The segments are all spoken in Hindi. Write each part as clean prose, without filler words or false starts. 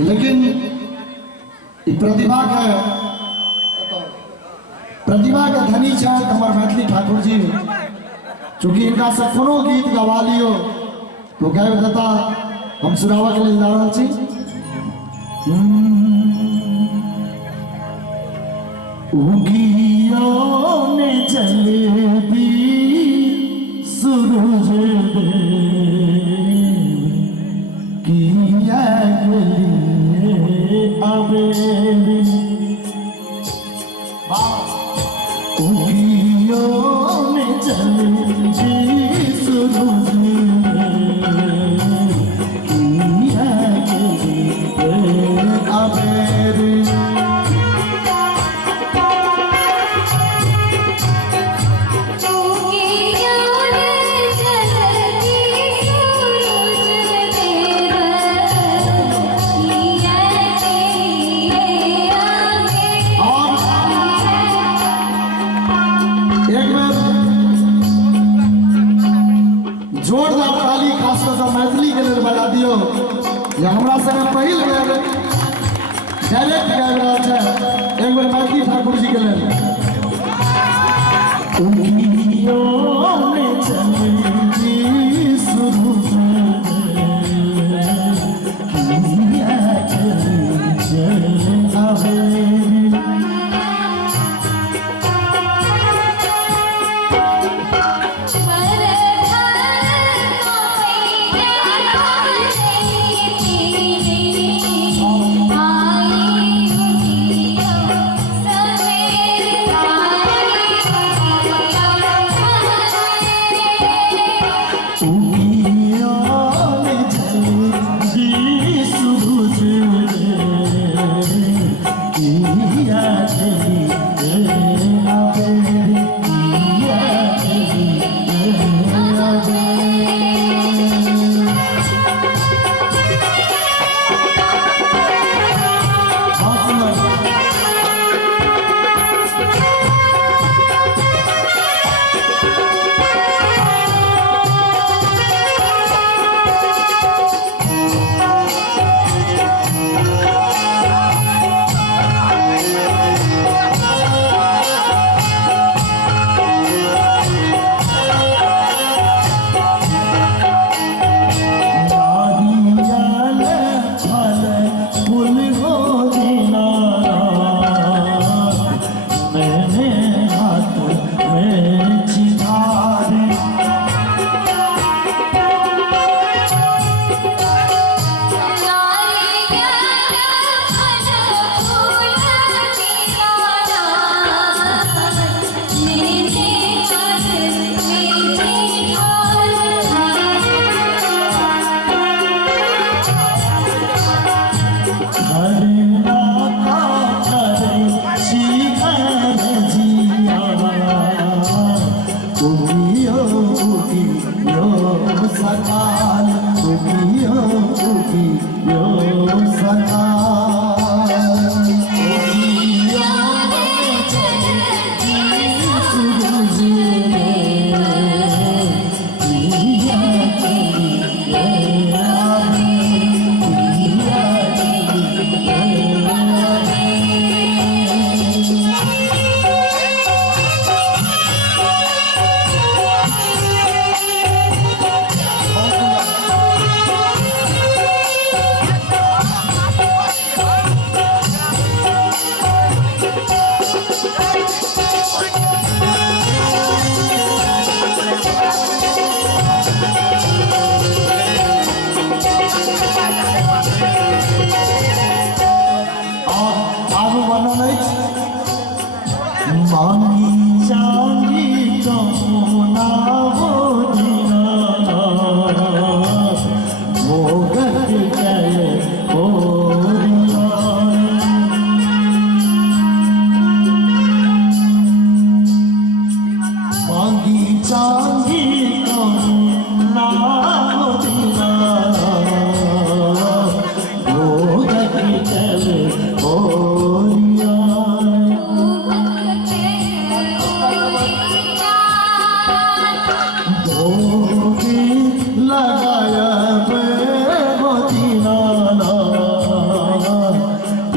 लेकिन प्रतिभा के धनी छथि हमर मैथिली ठाकुर जी। चूँकि इनका से कोनो गीत गवा लियो तो गाबि देता, हम सुनावा के लिए जा रहल छी। उगियो ने जलेबी सूरज दे किया गली अबेली। उगियो ने जलेबी सूरज दे किया गली अबेली। जोरदार ताली खासकर से मैथिली के लिए बजा दियो। ये हमरा संगे पहिल बेर डायरेक्ट गाबि रहल छै, एक बेर मैथिली ठाकुर जी के लेल। उगियो ने जलेबी सूरज किया गली अबेली।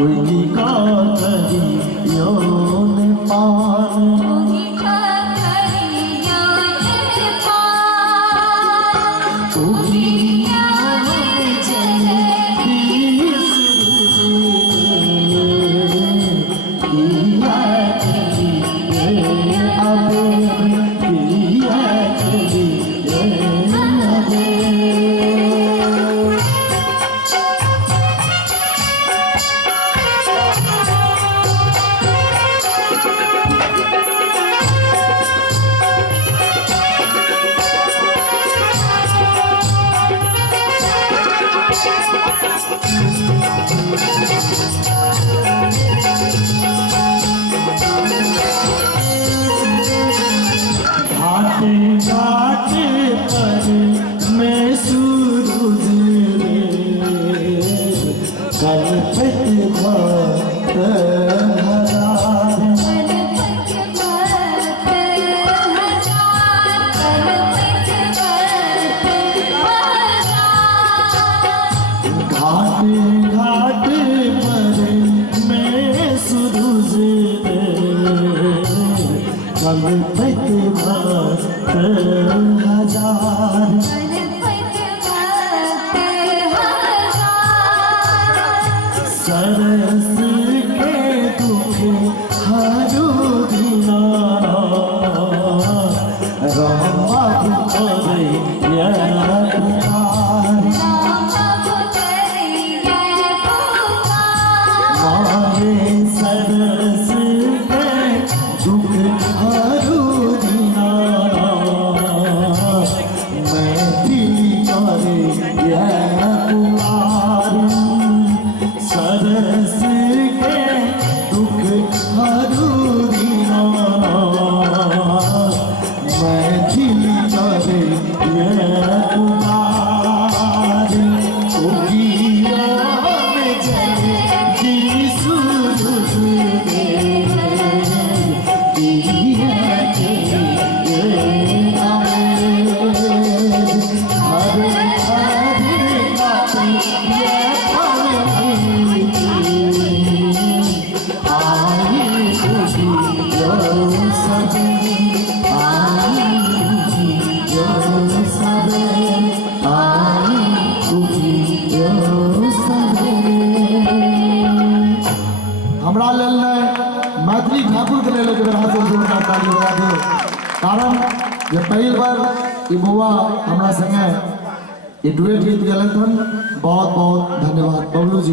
उगी का करियो ने पान सरस के दुख हरु दिना राम करे मारे सरस के दुख हरु दिना मैं दिल करे सरस के दुख हरु दिना मैं दिल करे हमरा लेल मैथिली ठाकुर के लेल जोरदार ताली बजा दियौ कारण जे पहिल बार ई बउआ हमरा संगे ई डुएट गीत गेलथि हन बहुत बहुत धन्यवाद बबलू जी।